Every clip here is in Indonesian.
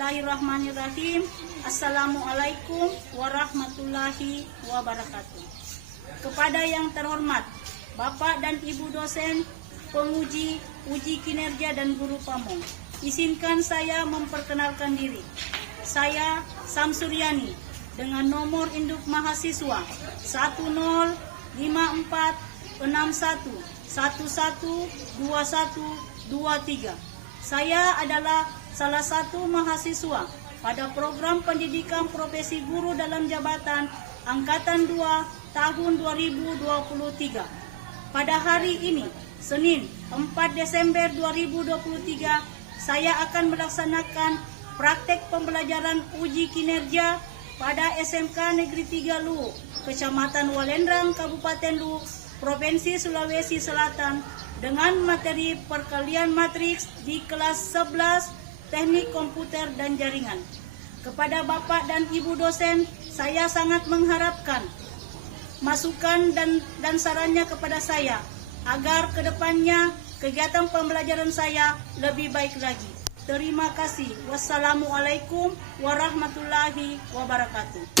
Bismillahirrahmanirrahim. Assalamualaikum warahmatullahi wabarakatuh. Kepada yang terhormat Bapak dan Ibu dosen, penguji, uji kinerja dan guru pamong, izinkan saya memperkenalkan diri. Saya Samsuryani dengan nomor induk mahasiswa 105461112123. Saya adalah salah satu mahasiswa pada program pendidikan profesi guru dalam jabatan Angkatan 2 tahun 2023. Pada hari ini, Senin 4 Desember 2023, saya akan melaksanakan praktek pembelajaran uji kinerja pada SMK Negeri 3 Luwu, Kecamatan Walendrang, Kabupaten Luwu, Provinsi Sulawesi Selatan, dengan materi perkalian matriks di kelas 11 Teknik Komputer dan Jaringan. Kepada Bapak dan Ibu dosen, saya sangat mengharapkan masukan dan sarannya kepada saya agar kedepannya kegiatan pembelajaran saya lebih baik lagi. Terima kasih. Wassalamualaikum warahmatullahi wabarakatuh.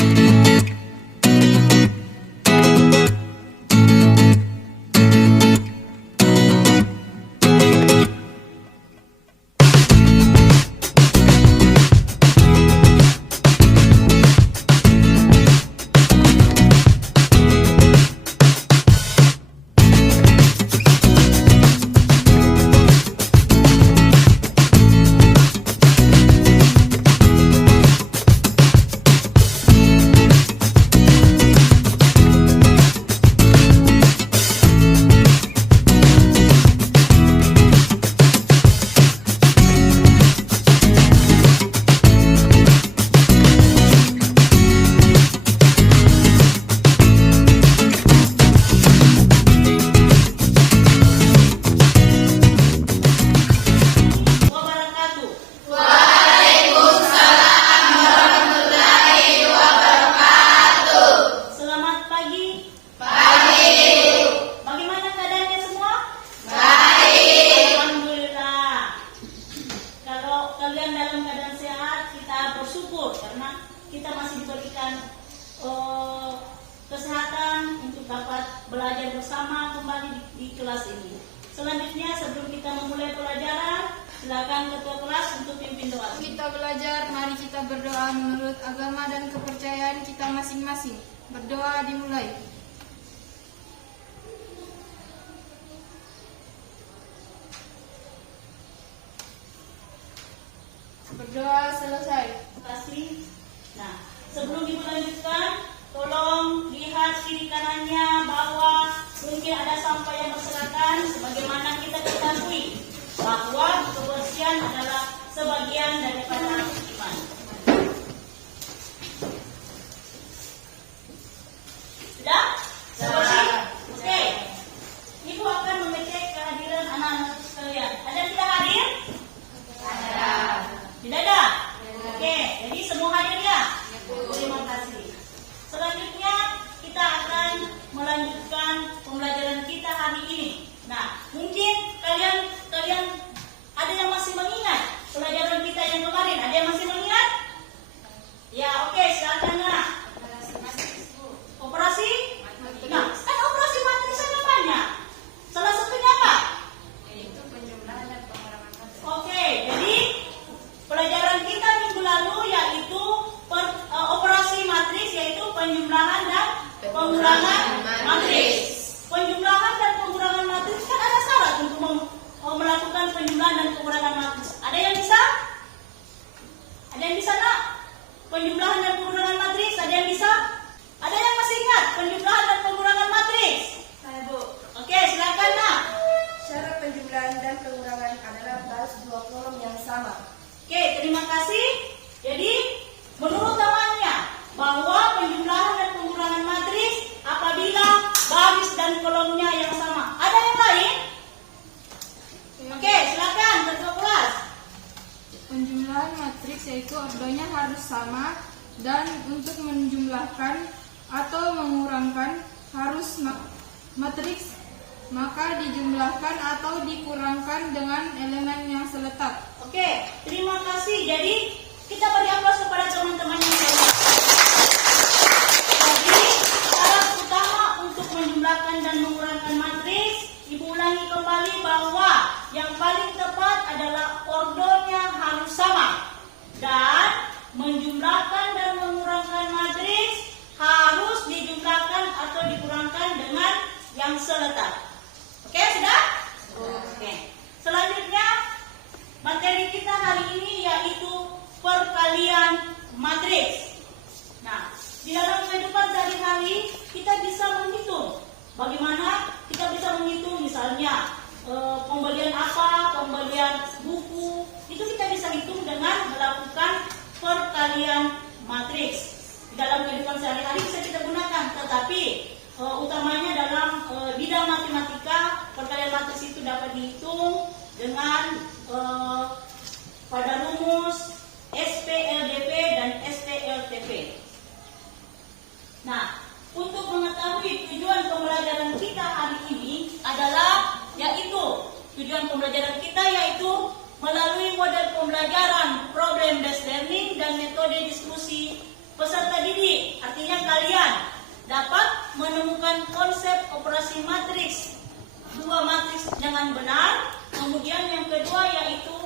Kita masih diberikan kesehatan untuk dapat belajar bersama kembali di kelas ini. Selanjutnya, sebelum kita memulai pelajaran, silakan ketua kelas untuk pimpin doa. Kita belajar, mari kita berdoa menurut agama dan kepercayaan kita masing-masing. Berdoa dimulai. Berdoa selesai. Terima kasih. Nah, sebelum dilanjutkan, tolong lihat kiri kanannya bahwa mungkin ada sampah yang berserakan. Sebagaimana kita ketahui bahwa kebersihan adalah sebagian daripada iman. Sudah? Bersih? Oke. Ibu akan mengecek kehadiran anak-anak sekalian. Ada yang tidak hadir? Ada. Tidak ada? Oke, jadi semua hadir ya? Terima kasih. Selanjutnya kita akan melanjutkan pembelajaran kita hari ini. Nah, mungkin kalian ada yang masih mengingat pelajaran kita yang kemarin. Ada yang masih mengingat? Ya, oke, silakan nak. Operasi? Nah, kan operasi matris ada banyak. Salah satunya apa? Itu penjumlahan dan pengurangan materi. Oke, jadi pelajaran kita minggu lalu yaitu operasi matris, yaitu penjumlahan dan pengurangan matris. Penjumlahan dan pengurangan matris kan ada syarat untuk melakukan penjumlahan dan pengurangan matris. Ada yang bisa? Ada yang bisa nak? Penjumlahan dan pengurangan matris, ada yang bisa? Ada yang masih ingat penjumlahan dan pengurangan matris? Saya, Bu. Oke, silakan nak. Cara penjumlahan dan pengurangan adalah balas dua kolom yang sama. Oke, terima kasih. Jadi, menurut namanya, bahwa penjumlahan dan pengurangan matris apabila baris dan kolomnya yang sama. Ada yang lain? Oke, silakan ketua kelas. Penjumlahan matriks yaitu ordonya harus sama, dan untuk menjumlahkan atau mengurangkan harus matriks, maka dijumlahkan atau dikurangkan dengan elemen yang seletak. Oke, terima kasih. Jadi, kita menjumlahkan dan mengurangkan matriks harus dijumlahkan atau dikurangkan dengan yang seletar. Oke, sudah? Oke. Selanjutnya, materi kita hari ini yaitu perkalian matriks. Nah, di dalam kehidupan sehari-hari kita bisa menghitung. Bagaimana kita bisa menghitung misalnya pembelian apa, pembelian buku, itu kita bisa hitung dengan melakukan perkalian matriks. Di dalam kehidupan sehari-hari bisa kita gunakan, tetapi utamanya dalam bidang matematika, perkalian matriks itu dapat dihitung dengan pada rumus SPLDP dan STLTP. Nah, untuk mengetahui tujuan pembelajaran kita hari ini adalah tujuan pembelajaran kita yaitu melalui model pembelajaran problem based learning dan metode diskusi peserta didik. Artinya kalian dapat menemukan konsep operasi matriks, dua matriks dengan benar. Kemudian yang kedua yaitu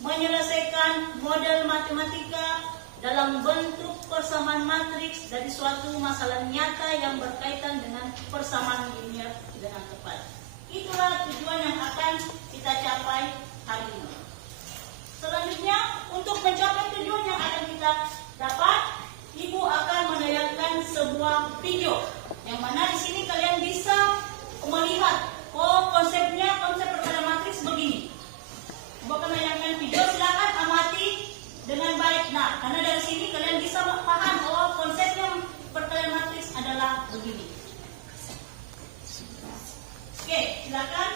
menyelesaikan model matematika dalam bentuk persamaan matriks dari suatu masalah nyata yang berkaitan dengan persamaan linear dengan tepat. Itulah tujuan yang akan kita capai hari ini. Selanjutnya, untuk mencapai tujuan yang akan kita dapat, Ibu akan menayangkan sebuah video yang mana di sini kalian bisa melihat konsep perkalian matriks begini. Ibu akan menayangkan video, silakan amati dengan baik. Nah, karena dari sini kalian bisa paham bahwa konsepnya perkalian matriks adalah begini. Oke, silakan.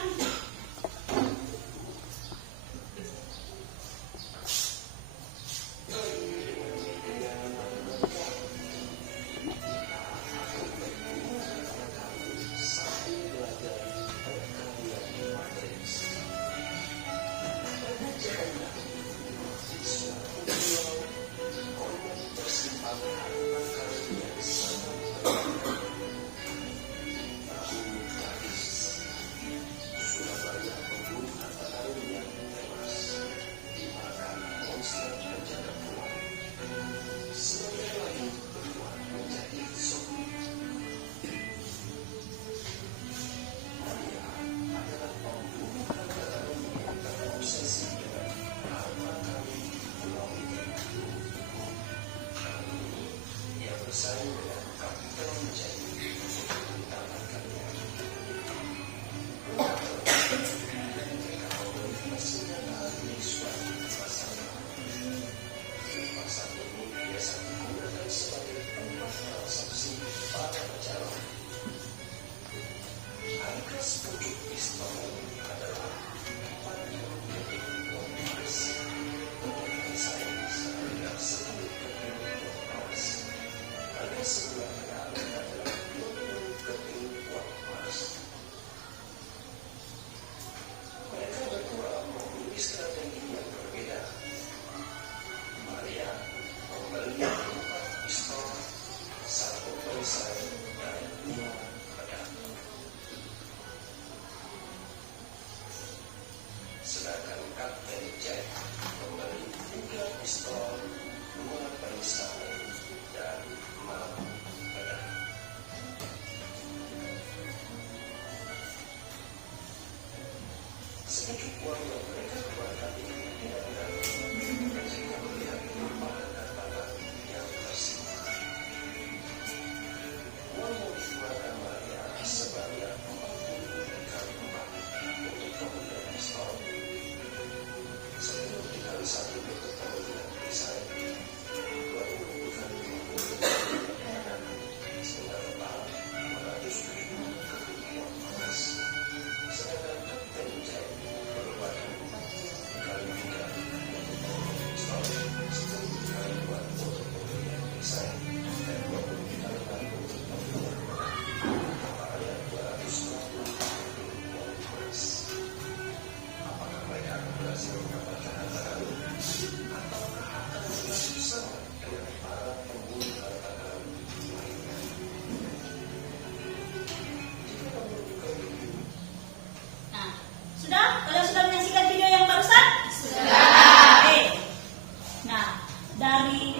dari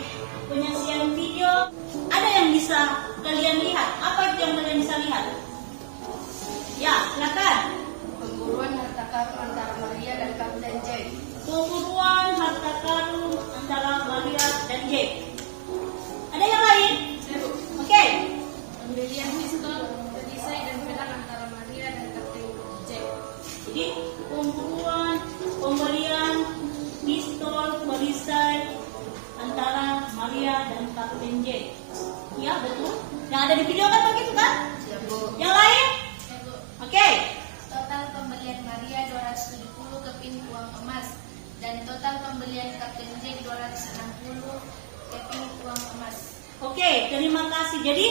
penyaksian video. Ada yang bisa kalian lihat? Apa itu yang kalian bisa lihat? Ya, silakan. Pemburuan harta karun antara Maria dan Kapten Jack. Pemburuan harta karun antara Maria dan Jack. Ada yang lain? Oke. Pembelian pistol, perisai dan pedang antara Maria dan Kapten Jack. Jadi pembelian pistol perisai antara Maria dan Kapten Jack. Ya betul. Yang ada di video kan begitu kan? Ya, Bu. Yang lain? Oke. Total pembelian Maria 270 keping uang emas dan total pembelian Kapten Jack 260 keping uang emas. Oke, terima kasih. Jadi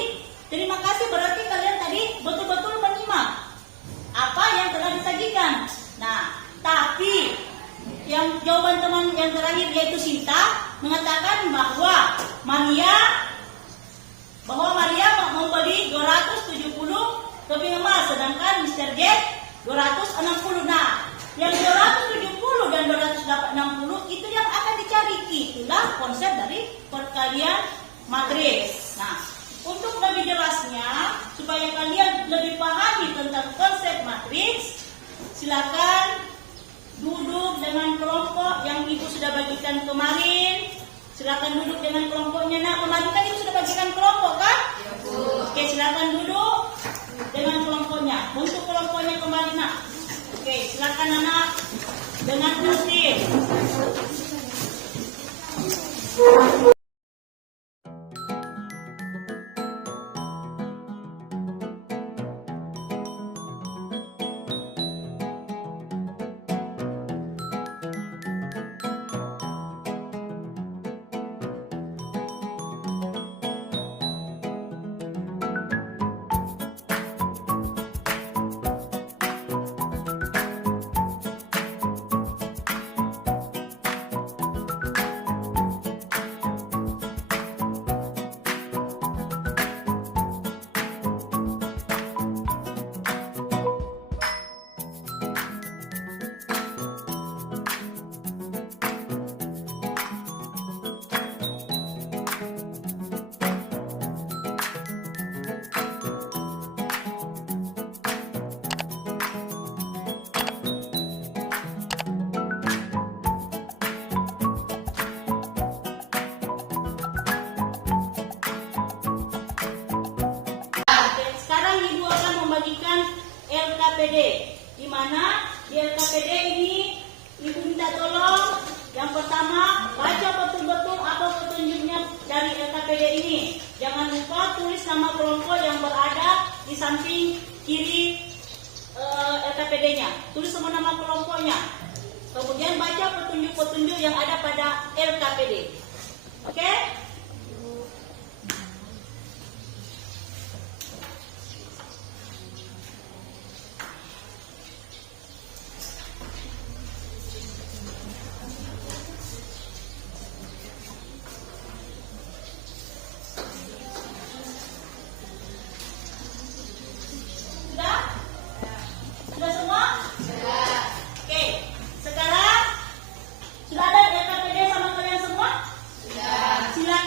terima kasih berarti kalian tadi betul-betul menyimak apa yang telah disajikan. Nah, tapi yang jawaban teman yang terakhir yaitu Sinta mengatakan bahwa Maria membeli 270 keping emas, sedangkan Mr. Jack 260. Nah, yang 270 dan 260 itu yang akan dicari. Itulah konsep dari perkalian matriks. Nah, untuk lebih jelasnya supaya kalian lebih pahami tentang konsep matriks, silakan duduk dengan kelompok yang ibu sudah bagikan kemarin. Silakan duduk dengan kelompoknya. Nah, kemarin kan ibu sudah bagikan kelompok kan? Ya, Bu. Oke, silakan duduk dengan kelompoknya. Bentuk kelompoknya kembali nak. Oke, silakan anak dengan tertib. LKPD, di mana di LKPD ini ibu minta tolong yang pertama baca betul-betul apa petunjuknya dari LKPD ini. Jangan lupa tulis nama kelompok yang berada di samping kiri LKPD-nya. Tulis semua nama kelompoknya. Kemudian baca petunjuk-petunjuk yang ada pada LKPD. Oke? Sudah semua? Sudah. Oke, sekarang sudah ada LKPD sama kalian semua? Sudah. Silakan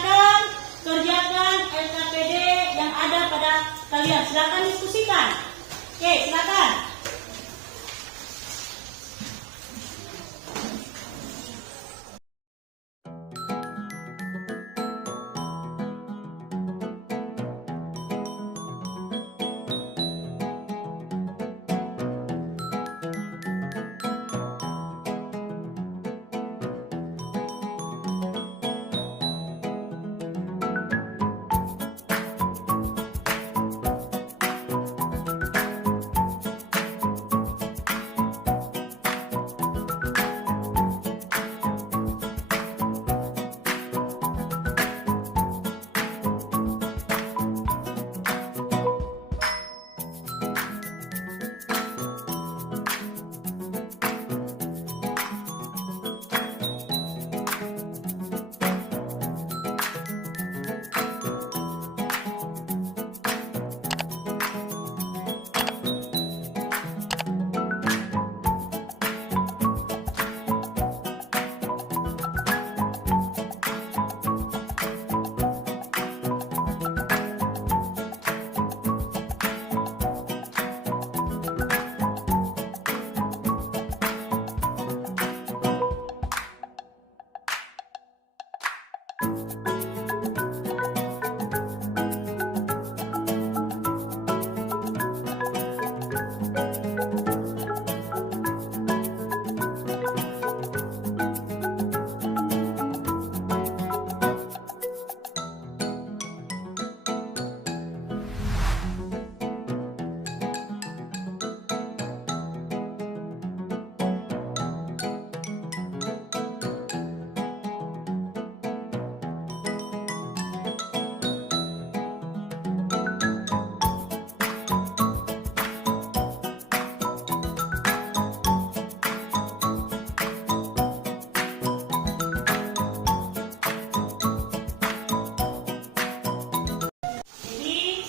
Jadi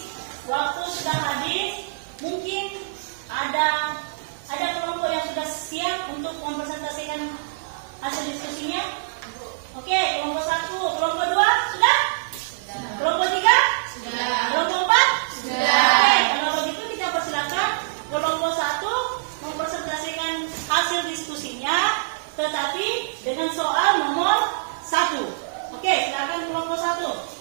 waktu sudah habis, mungkin ada kelompok yang sudah siap untuk mempresentasikan hasil diskusinya. Oke, kelompok 1, kelompok 2 sudah? Kelompok 3? Sudah. Kelompok 4? Sudah. Oke, kalau begitu kita persilakan kelompok 1 mempresentasikan hasil diskusinya, tetapi dengan soal nomor 1. Oke, silakan kelompok 1.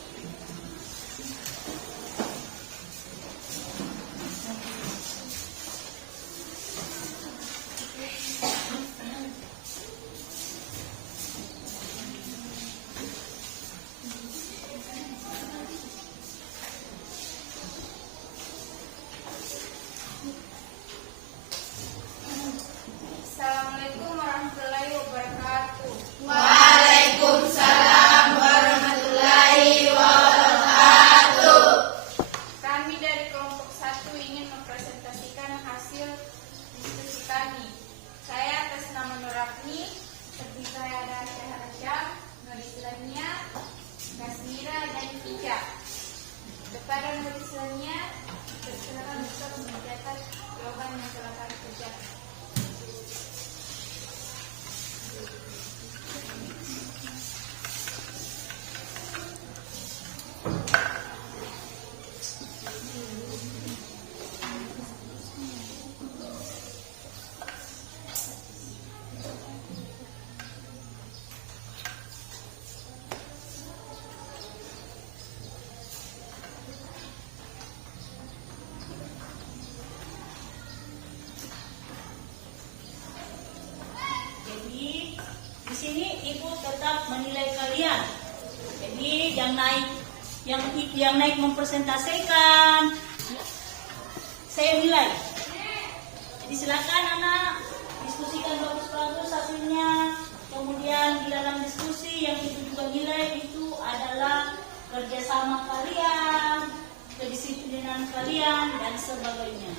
Assalamualaikum warahmatullahi wabarakatuh. Waalaikumsalam warahmatullahi wabarakatuh. Kami dari kelompok 1 ingin mempresentasikan hasil diskusi kami. Saya atas nama Nurafni, seperti saya ada Syah Asyam, Nur Islamia, Kasmira, dan Ija. Kepada Nur Islamia, persilakan untuk mencatat jawaban yang telah kami kerjakan. Jadi di sini ibu tetap menilai kalian. Jadi yang naik mempresentasikan, saya nilai. Jadi silakan anak diskusikan bagus-bagus hasilnya. Kemudian di dalam diskusi yang ibu juga nilai itu adalah kerjasama kalian, kedisiplinan kalian dan sebagainya.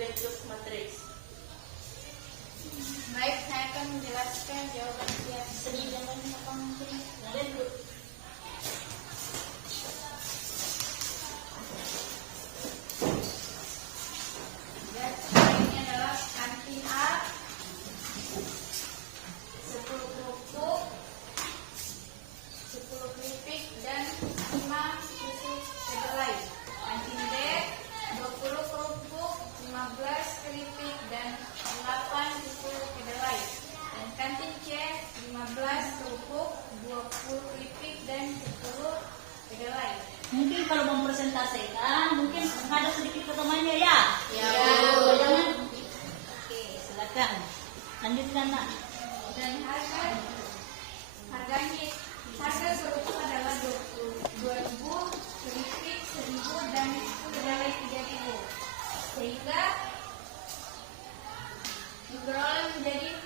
bentuk matriks. Baik, saya akan menjelaskan jawaban yang sedih dengan apa mungkin. Lanjut. Ini adalah kantin A, 10 kerupuk, 10 keripik, dan 5 susu kedelai. Kantin B, 20 kerupuk, 15 keripik, dan 8 susu kedelai. Dan kantin C, 15 kerupuk, 20 keripik, dan 10 kedelai. Mungkin kalau mempresentasikan, mungkin ada sedikit pertemuannya ya. Ya. Jangan. Oke, silakan. Lanjutkan nak. Dan harganya kerupuk adalah 22.000, keripik 1.000, dan kedelai 3.000. Sehingga diperoleh menjadi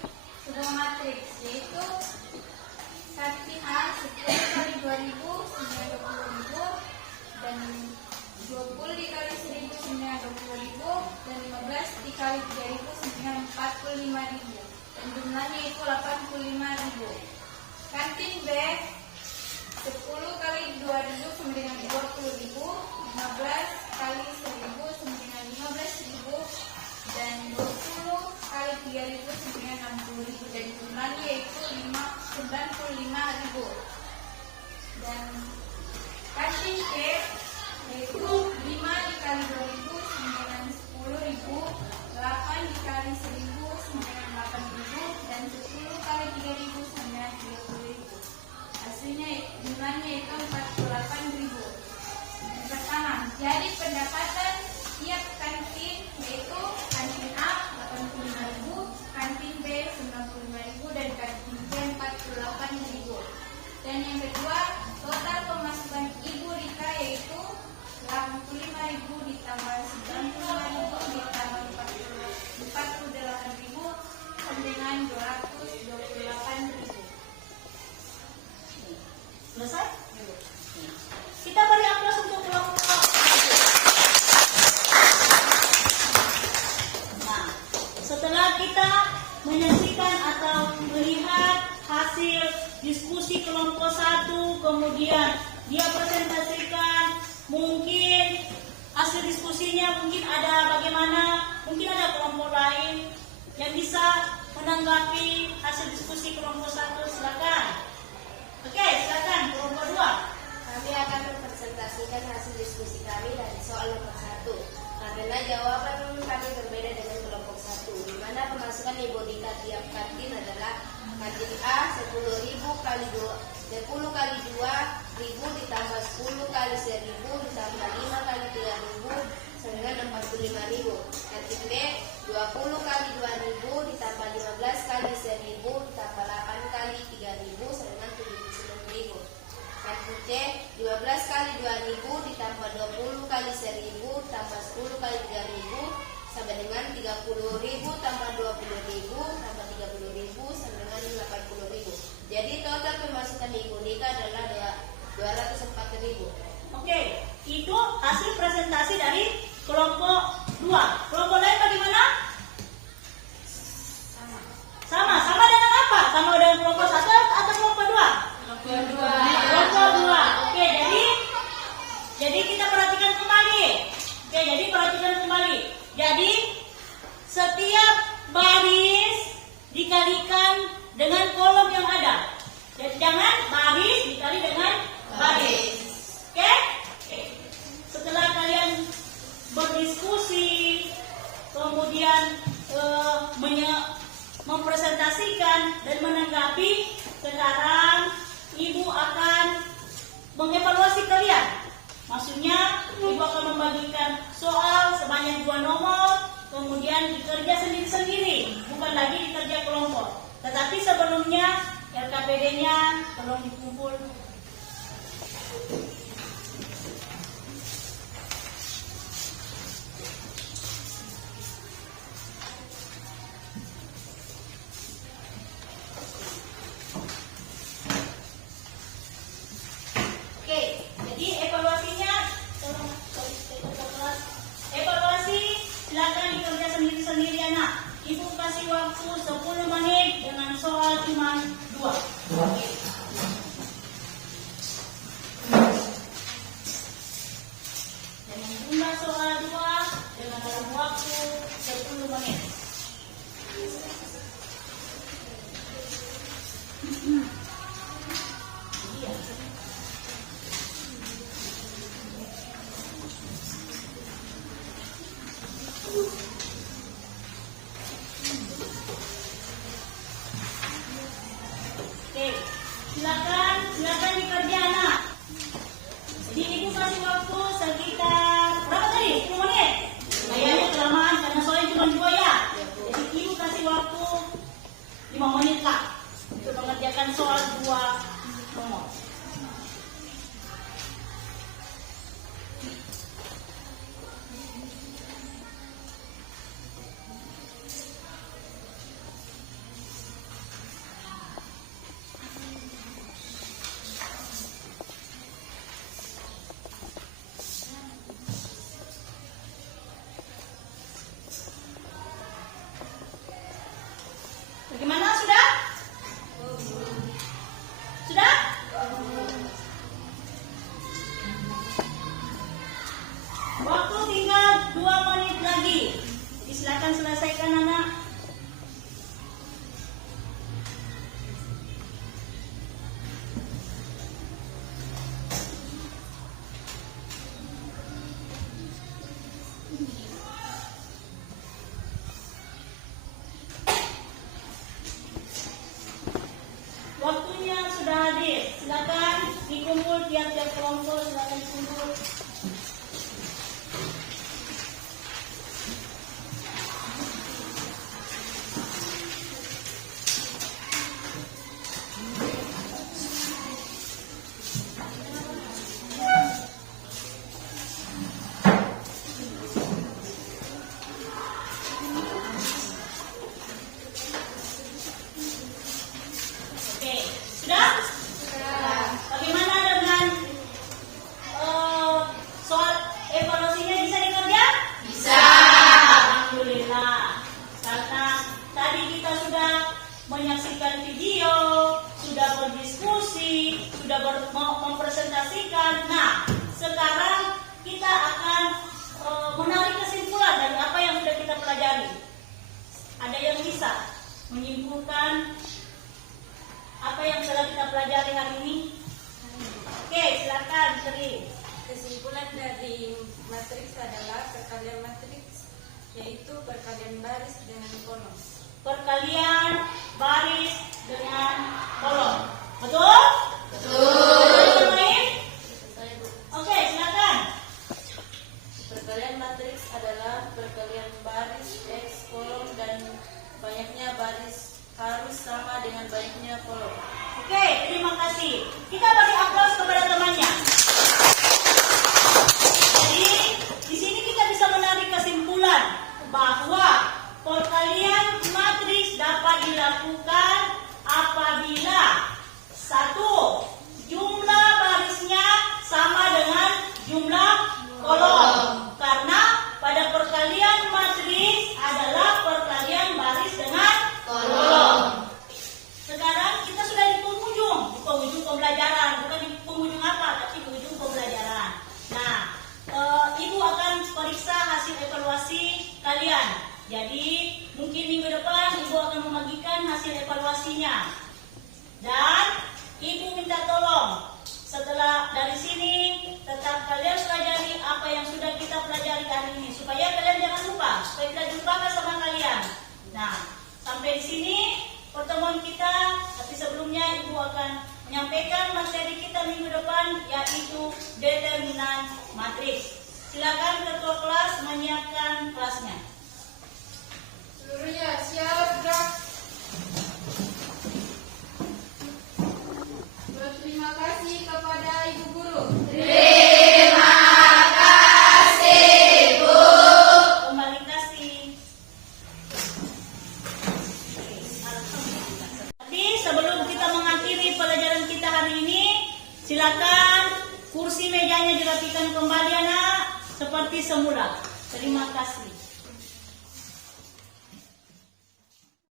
sebuah matriks, yaitu kantin A 10 kali 2.000 senilai 20.000, dan 20 dikali 1.000 senilai 20.000, dan 15 dikali 3.000 senilai 45.000, dan jumlahnya itu 85.000. Kantin B 10 kali 2.000 sama dengan 20.000, 15 kali 1.000 sama dengan 15.000, dan 20 kali 3.000 sama dengan 60.000, dan jumlahnya yaitu 95.000. Dan kantin C yaitu 5 dikali 2.000 sama dengan 10.000, 8 dikali 1.000 sama dengan 8.000, dan 10 kali 3.000 sama dengan 30.000. Hasilnya jumlahnya itu 48.000. Yang pertama, jadi pendapatan tiap kantin yaitu kantin A 85.000, kantin B 95.000, dan kantin C 48.000. Dan yang kedua, total pemasukan Ibu Rika yaitu 85.000 ditambah 95.000 ditambah 48.000 sama dengan 228.000. Selesai? Kita beri aplaus untuk kelompok. Nah, setelah kita menyaksikan atau melihat hasil diskusi kelompok 1, kemudian dia presentasikan, mungkin hasil diskusinya mungkin ada bagaimana, mungkin ada kelompok lain yang bisa menanggapi hasil diskusi kelompok 1, silakan. Oke, silakan kelompok 2. Kami akan mempresentasikan hasil diskusi kami dari soal nomor 1. Karena jawaban kami berbeda dengan kelompok 1, di mana pemasukan Ibu Rika tiap kantin adalah kantin A 10.000 kali 10 kali 2.000 ditambah 10 kali 1.000 ditambah 5 kali 3.000 sama dengan 45.000. Kantin B 20 kali 2.000 ditambah 15 kali 1.000 ditambah 8 kali 3.000 sama dengan 79.000. Kantin C 12 kali 2.000 ditambah 20 kali 1.000 tambah 10 kali 3.000 sama dengan 30.000 tambah 20.000 tambah 30.000 sama dengan 80.000. Jadi total pemasukan Ibu Rika adalah 204.000. Oke, itu hasil presentasi dari kelompok 2. Kelompok lain bagaimana? Sama dengan apa? Sama dengan kelompok 1 atau kelompok 2? Kelompok 2. Oke, jadi kita perhatikan kembali. Oke, jadi perhatikan kembali. Jadi setiap baris dikalikan dengan kolom yang ada. Jadi jangan baris dikali dengan baris. Oke? Setelah kalian berdiskusi, kemudian mempresentasikan dan menanggapi, sekarang Ibu akan mengevaluasi kalian. Maksudnya Ibu akan membagikan soal sebanyak 2 nomor, kemudian dikerja sendiri-sendiri, bukan lagi dikerja kelompok. Tetapi sebelumnya LKPD-nya tolong dikumpul. Oke, jadi evaluasinya, evaluasi tiap-tiap kelompok silakan duduk. Oke, sudah? Bagaimana dengan soal evaluasinya bisa dikerjakan? Bisa. Alhamdulillah. Karena tadi kita sudah menyaksikan video, sudah berdiskusi, sudah mempresentasikan. Nah, sekarang kita akan menarik kesimpulan dari apa yang sudah kita pelajari. Ada yang bisa menyimpulkan apa yang telah kita pelajari hari ini? Oke, silakan, Sri. Kesimpulan dari matriks adalah perkalian matriks, yaitu perkalian baris dengan kolom. Perkalian baris dengan kolom. Betul? Betul. Yang lain? Oke, silakan. Perkalian matriks adalah perkalian baris X kolom dan banyaknya baris harus sama dengan banyaknya kolom. Oke, terima kasih. Kita beri aplaus kepada temannya. Jadi, di sini kita bisa menarik kesimpulan bahwa perkalian matriks dapat dilakukan apabila satu, jumlah barisnya sama dengan jumlah kolom. Karena pada perkalian matriks adalah perkalian baris dengan kolom. Sekarang kita sudah di penghujung pembelajaran, bukan di penghujung apa, tapi di ujung pembelajaran. Nah, Ibu akan periksa hasil evaluasi kalian. Jadi, mungkin minggu depan Ibu akan membagikan hasil evaluasinya. Dan Ibu minta tolong, setelah dari sini tetap kalian pelajari apa yang sudah kita pelajari hari ini, supaya kalian